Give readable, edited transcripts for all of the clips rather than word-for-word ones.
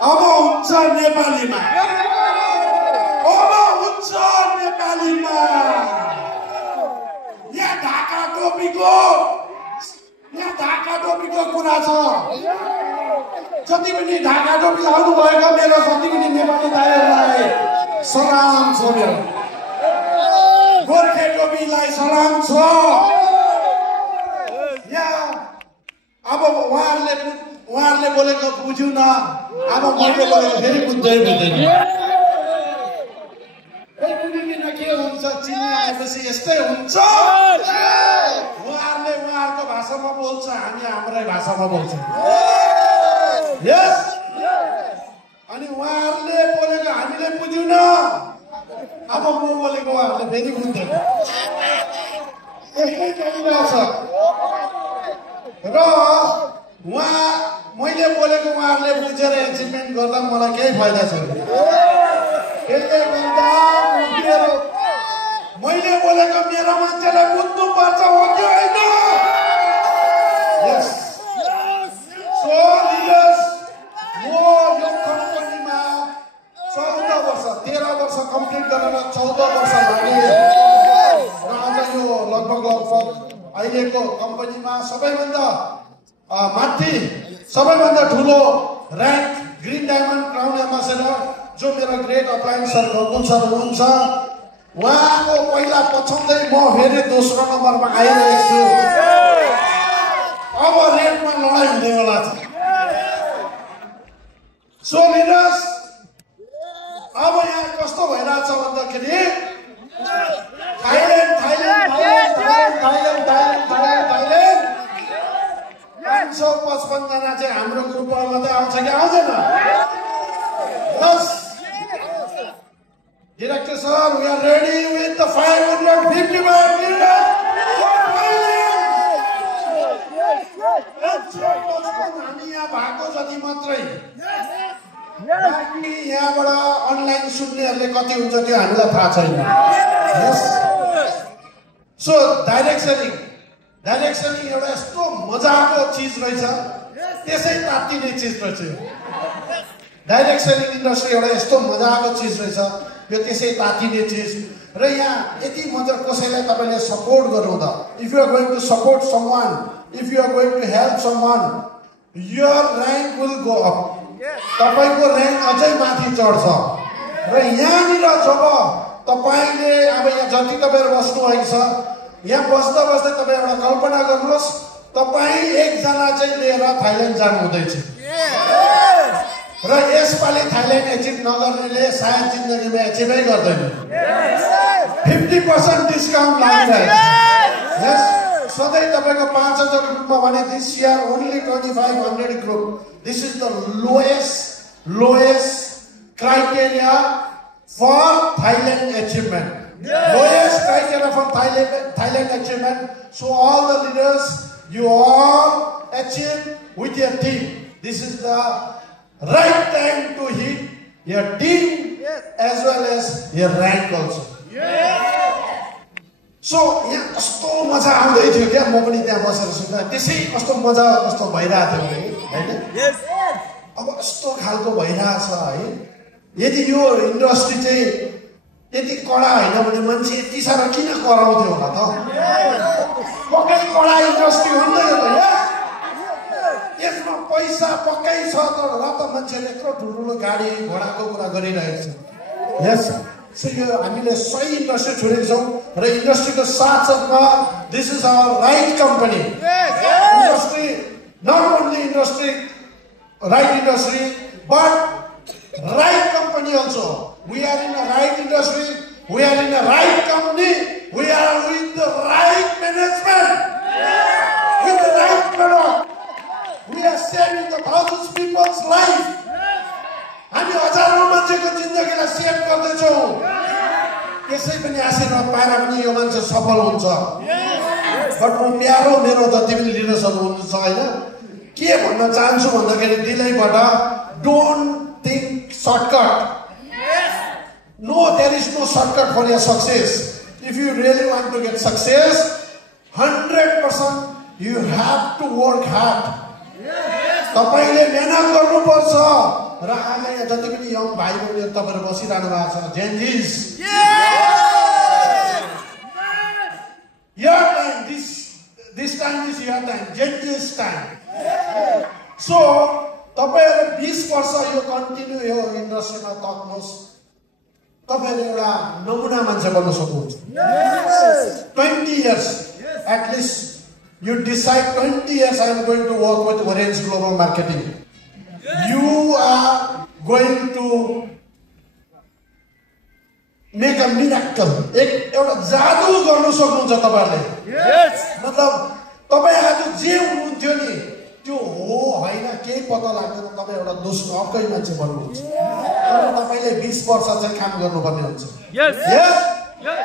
अब हुन्छ नेपालीमा यहाँ ढाका टोपीको कुरा छ जति पनि ढाका टोपी आउनु भएको मेरो जति पनि नेपाली दाइहरुलाई सलाम छ मेरो गोर्खे टोपीलाई सलाम छ यहाँ अब उहाँहरूले बोलेको बुझ्यौ न अब मैले बोलेको फेरि बुझ्दै बुझ्दैन के हुन्छ चिन्ने आएपछि यस्तै हुन्छ उहाँहरूले उहाँहरूको भाषामा बोल्छ हामी हाम्रै भाषामा बोल्छौँ यस अनि उहाँहरूले बोलेको हामीले बुझ्यौँ न अब म बोलेको उहाँहरूले फेरि बुझ्दैन यस्तै चलिरहेछ र मैले बोलेको उहाँहरूले बुझेर एचिभमेन्ट गर्दा मलाई केही फाइदा छैन त्यसले गर्दा मैले बोलेको मेरो मान्छेलाई बुझ्नु पर्छ हो कि होइन यस सो लिडर्स म यो कम्पनीमा 14 वर्ष 13 वर्ष कम्प्लिट गरेर 14 वर्ष लाग्यो र आज यो लगभग अहिलेको कम्पनीमा सबैभन्दा माथि सबैभन्दा ठुलो rank green diamond crown ambassador जो मेरो ग्रेट अप्लायन्सर गौतम सर हुनुहुन्छ उहाँको पहिला पछाउँदै म फेरि दोस्रो नम्बरमा आइरहेको छु अब रेटमा लडाइँ हुनेवाला छ सो लिडर्स अब यहाँ कस्तो भइरहेछ भन्दाखेरि थाइल्यान्ड 555 जना चाहिँ हाम्रो ग्रुपमा मात्रै आउँछ कि आउँदैन Director sir, we are ready with the 555 leaders. हामी यहाँ भएको जति मात्रै बाँकी यहाँबाट अनलाइन सुन्नेहरूले कति हुन्छ त्यो हामीलाई थाहा छैन सो डाइरेक्ट सेलिङ एउटा यस्तो मजाको चिज रहेछ त्यसै तात्तिने चिज रहेछ डाइरेक्ट सेलिङ इन्डस्ट्री एउटा यस्तो मजाको चिज रहेछ यो त्यसै तातिने चिज र यहाँ यति मजा कसैलाई तपाईले सपोर्ट गर्नु त if you are going to support someone if you are going to help someone your rank will go up तपाईको र्याङ्क अझै माथि चढ्छ र यहाँनिर जब तपाईले अब यहाँ जति तपाईहरु बस्नु भएको छ यहाँ बस्दा बस्दै तपाई एउटा कल्पना गर्नुहोस् तपाई एकजना चाहिँ लिएर थाइल्यान्ड जानु हुँदैछ र यसपालि थाइल्यान्ड एचिभ नगर्नेले सायद जिन्दगीमा एचिभै गर्दैन 50% डिस्काउन्ट लागिरहेको छ सधैँ तपाईको 5000 ग्रुपमा भने this year only 2500 group this is the lowest criteria for Thailand achievement lowest criteria for Thailand achievement. So all the leaders, you all achieve with your team. This is the right time to hit your team as well as your rank also. So यहाँ कस्तो मजा आउँदै थियो क्या म पनि त्यहाँ बसेर सुन्दा त्यसै कस्तो मजा कस्तो भइरहेको थियो हैन अब कस्तो खालको भइरहेछ है यदि यो इन्डस्ट्री चाहिँ यति कडा हैन भने मान्छे यति सारा किन कराउँथ्यो होला त पक्कै कडा इन्डस्ट्री हो नि त यसमा पैसा पक्कै छ तर र त मान्छेले यत्रो ठुलो गाडी घोडाको कुरा गरिरहेको छ यस सो यो हामीले सही इन्डस्ट्री छोडेको छौँ र इन्डस्ट्रीको साथमा this is our right company industry not only industry right industry but right company also we are in the right industry, we are in the right company, we are with the right management, with the right product. We are saving the thousands of people's life. हामी हजारौं मान्छेको जिन्दगीलाई save गर्दैछौँ त्यसै पनि आशीर्वाद पाएर पनि यो मान्छे सफल हुन्छ बट म प्यारो मेरो जति पनि लिडर्सहरू हुनुहुन्छ हैन के भन्न चाहन्छु भन्दाखेरि दिलैबाट don't think shortcut. No, there is no shortcut for your success. If you really want to get success, 100% you have to work hard. तपाईले मेहनत गर्नुपर्छ र आज यहाँ जति पनि यङ भाइ बहिनीहरु तपाईहरु बसिरहनु भएको छ जेन्जिस your time this time is your time जेन्जिस time so तपाईहरु 20 वर्ष यो कन्टिन्यू यो इन्डस्ट्रीमा तक्नुहोस् तपाईहरु एउटा नमुना मान्छे बन्न सक्नुहुन्छ 20 years at least you decide 20 years I am going to work with Orange Global Marketing. You are going to make a miracle. एउटा जादु गर्न सक्नुहुन्छ तपाईहरुले. Yes. मतलब तपाई आज जे हुनुहुन्थ्यो नि त्यो हो हैन केही पत्ता लाग्दैन तपाई एउटा दोस्रो अर्कै मान्छे बन्नुहुन्छ. तर तपाईले 20 वर्ष चाहिँ काम गर्नुपर्ने हुन्छ. Yes. Yes. Yes.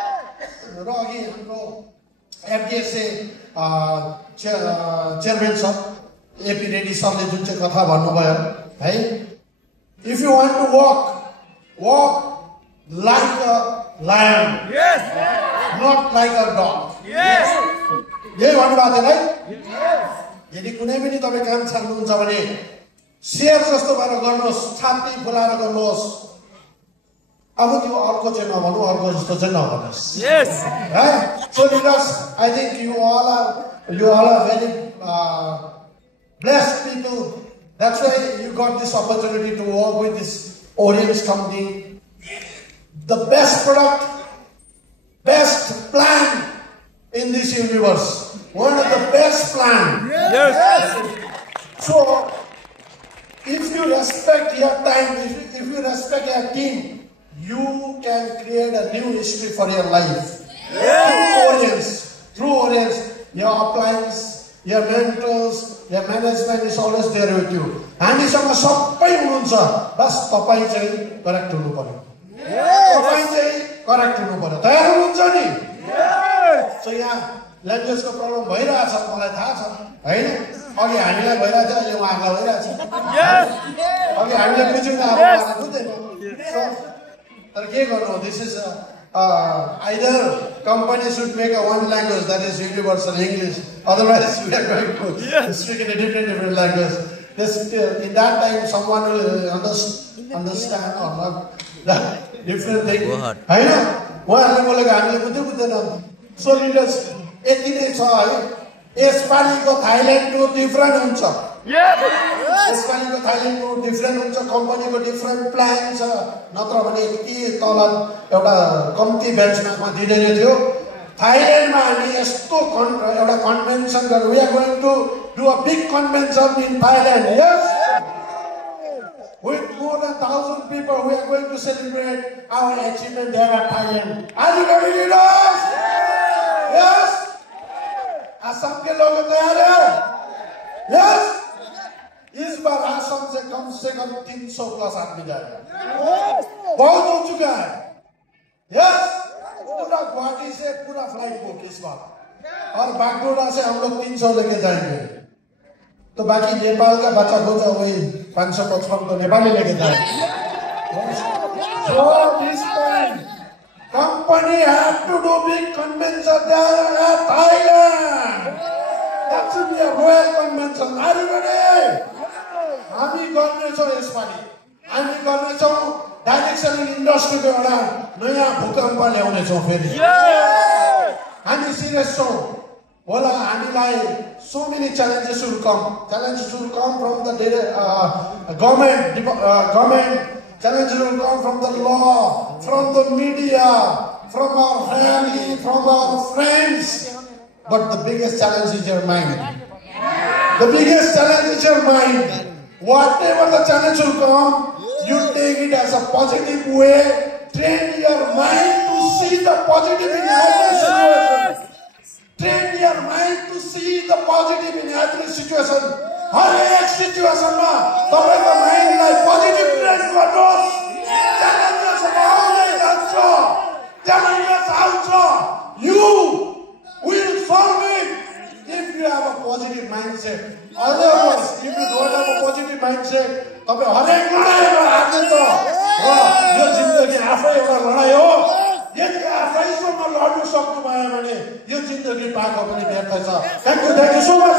र अघि हाम्रो FDSA chairman sir AP Reddy सरले जुन चाहिँ कथा भन्नुभयो है if you want to walk like a lion yes not like a dog yes यही भन्नुभएको थियो है यदि कुनै पनि तपाई काम छाड्नुहुन्छ भने शेर जस्तो भएर गर्नुहोस् छाती फुलाएर गर्नुहोस् अब त्यो अर्को चाहिँ नभन्नु अर्को जस्तो चाहिँ नभन्नुहोस् yes right so leaders I think you all are very blessed people that's why you got this opportunity to work with this Orange company the best product best plan in this universe one of the best plan yes so if you respect your time if you respect your team you can create a new history for your life. Through Orange, your appliance, your mentors, your management is always there with you. हामीसँग सबै हुनुहुन्छ बस तपाई चाहिँ correct हुनु पर्यो. तपाई चाहिँ correct हुनु पर्यो. तयार हुनुहुन्छ नि? सो यहाँ ल्याङ्ग्वेजको प्रब्लम भइरहेछ मलाई थाहा छ हैन अघि हामीलाई भइरहेछ अहिले उहाँहरुलाई भइरहेछ. अघि हामीले बुझ्यौं अब उहाँहरुले बुझ्दैन. This is either company should make a one language that is universal English. Otherwise, we are going to speak in a different language. In that time, someone will understand or not that different thing. I know. So leaders, Thailand to different यसपालिको थाइल्यान्डको different हुन्छ कम्पनीको different plan छ नत्र भने यति तल एउटा कम्ती बेन्चमार्कमा दिँदैन थियो थाइल्यान्डमा हामी यस्तो एउटा कन्भेन्सन गर्नु we are going to do a big convention in Thailand yes with more than 1,000 people we are going to celebrate our achievement there at Thailand. Are you ready leaders? Yes? Assam के लोग तैयार हैं? Yes? इस बार आसाम से कम 300 plus आदमी जाएगा बहुत हो चुका है यस पूरा गुवाहाटी से पूरा फ्लाइट बुक इस बार और बागडोरा से हम लोग 300 लेके जाएंगे तो बाकी नेपाल का बच्चा खोजा वही 555 तो नेपाली लेके जाएंगे so this time company have to do big convention there at Thailand that should be a royal convention are you ready हामी गर्नेछौं यसपालि हामी गर्नेछौं डाइरेक्सन इन इन्डस्ट्रीको एउटा नयाँ भूकम्प ल्याउनेछौं फेरि हामी सिरियस छौं होला हामीलाई so many challenges will come from the government challenges will come from the law from the media from our family from our friends but the biggest challenge is your mind the biggest challenge is your mind whatever the challenge will come, you take it as a positive way. Train your mind to see the positive in every situation. Train your mind to see the positive in every situation. हर एक situation में तुम्हारे mind like positive train करो. Challenges always answer. Challenges answer. You will solve it if you have a positive mindset. Otherwise, if you don't have a positive mindset, तब तपाईँ हरेक लडाइँमा हार्नुहुन्छ र यो जिन्दगी आफै एउटा लडाइँ हो। यदि आफैसँग लड्नु सक्नुभयो भने यो जिन्दगी पाएको पनि व्यर्थ छ। Thank you so much.